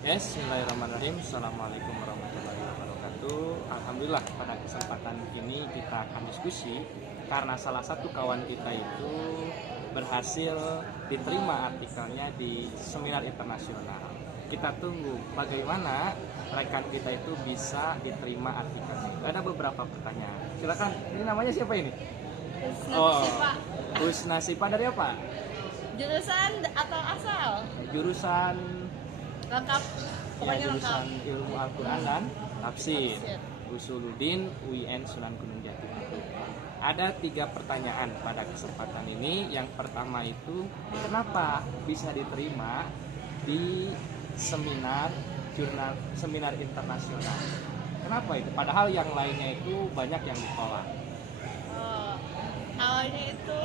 Yes, bismillahirrahmanirrahim. Assalamualaikum warahmatullahi wabarakatuh. Alhamdulillah pada kesempatan ini kita akan diskusi karena salah satu kawan kita itu berhasil diterima artikelnya di seminar internasional. Kita tunggu bagaimana rekan kita itu bisa diterima artikelnya. Ada beberapa pertanyaan. Silakan. Ini namanya siapa ini? Sipa. Husna Sipa dari apa? Jurusan atau asal? Jurusan Lengkap. Pokoknya lengkap. jurusan ilmu Al-Quran dan tafsir. Tafsir. Usuluddin UIN Sunan Gunung Jati. Ada 3 pertanyaan pada kesempatan ini. Yang pertama itu, kenapa bisa diterima di seminar internasional? Kenapa itu? Padahal yang lainnya itu banyak yang ditolak. Awalnya itu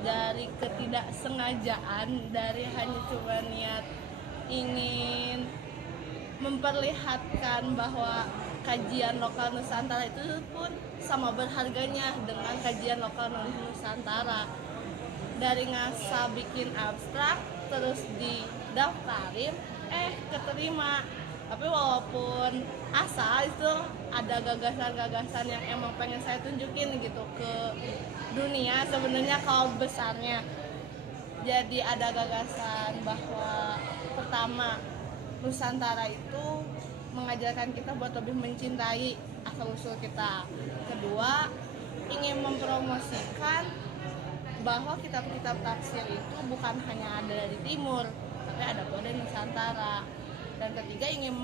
dari ketidaksengajaan, dari hanya cuma niat ingin memperlihatkan bahwa kajian lokal Nusantara itu pun sama berharganya dengan kajian lokal Nusantara. Dari ngasa bikin abstrak terus didaftarin, keterima. Tapi walaupun asal itu ada gagasan-gagasan yang emang pengen saya tunjukin gitu ke dunia sebenarnya kalau besarnya. Jadi ada gagasan bahwa pertama, Nusantara itu mengajarkan kita buat lebih mencintai asal-usul kita. Kedua, ingin mempromosikan bahwa kitab-kitab tafsir itu bukan hanya ada dari timur, tapi ada pula dari Nusantara. Dan ketiga, ingin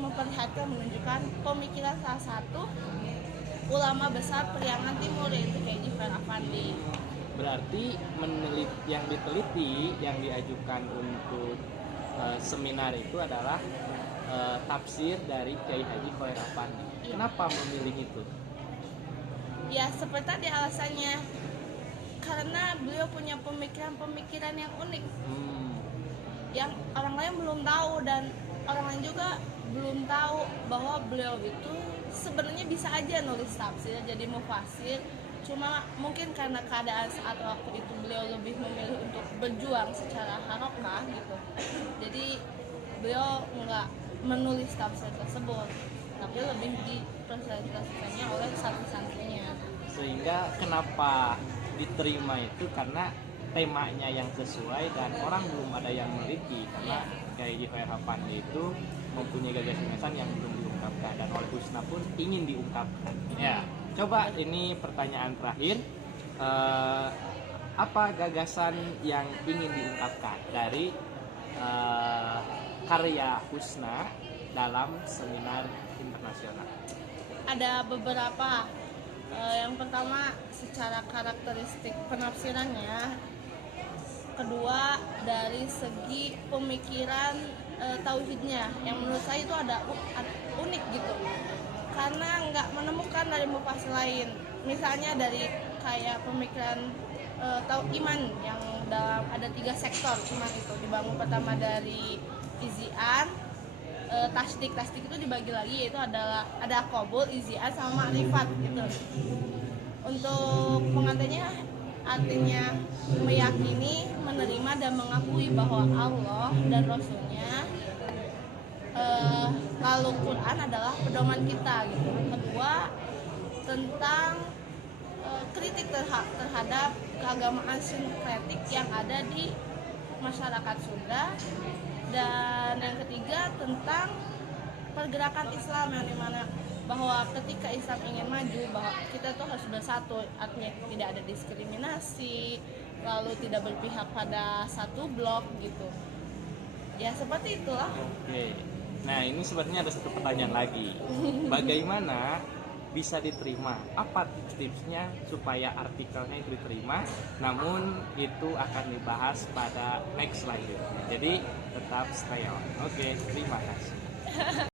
memperlihatkan, menunjukkan pemikiran salah satu ulama besar Priangan Timur, yaitu K.J. Afandi. Berarti yang diteliti, yang diajukan untuk seminar itu adalah tafsir dari Kiai Haji Khair Afandi. Iya. Kenapa memilih itu? Ya seperti tadi alasannya, karena beliau punya pemikiran-pemikiran yang unik, yang orang lain belum tahu, dan orang lain juga belum tahu bahwa beliau itu sebenarnya bisa aja nulis tafsir jadi mufasir, cuma mungkin karena keadaan saat waktu itu beliau lebih memilih untuk berjuang secara harokah gitu, jadi beliau nggak menulis tafsir tersebut, tapi lebih dipresentasikannya oleh santri-santrinya. Sehingga kenapa diterima itu karena temanya yang sesuai dan orang belum ada yang meliti, karena Kiai Khair Afandi itu mempunyai gagasan yang belum diungkapkan dan oleh Husna pun ingin diungkapkan. Ya, coba ini pertanyaan terakhir. Apa gagasan yang ingin diungkapkan dari karya Husna dalam seminar internasional? Ada beberapa. Yang pertama secara karakteristik penafsirannya, kedua dari segi pemikiran tauhidnya yang menurut saya itu ada unik gitu, karena nggak menemukan dari mufasir lain. Misalnya dari kayak pemikiran iman yang dalam ada 3 sektor iman itu dibangun, pertama dari izian, tasdik itu dibagi lagi, yaitu adalah ada qabul, izian sama makrifat gitu. Untuk pengantinnya artinya meyakini, menerima dan mengakui bahwa Allah dan Rasulnya, lalu Quran adalah pedoman kita gitu. Kedua, tentang kritik terhadap keagamaan sinkretik yang ada di masyarakat Sunda. Dan yang ketiga tentang pergerakan Islam, yang dimana bahwa ketika Islam ingin maju, bahwa kita tuh harus bersatu, artinya tidak ada diskriminasi, lalu tidak berpihak pada satu blok gitu. Ya seperti itulah. Oke. Nah, ini sebenarnya ada satu pertanyaan lagi. Bagaimana bisa diterima? Apa tipsnya supaya artikelnya itu diterima? Namun itu akan dibahas pada next selanjutnya. Jadi tetap stay on. Oke, terima kasih.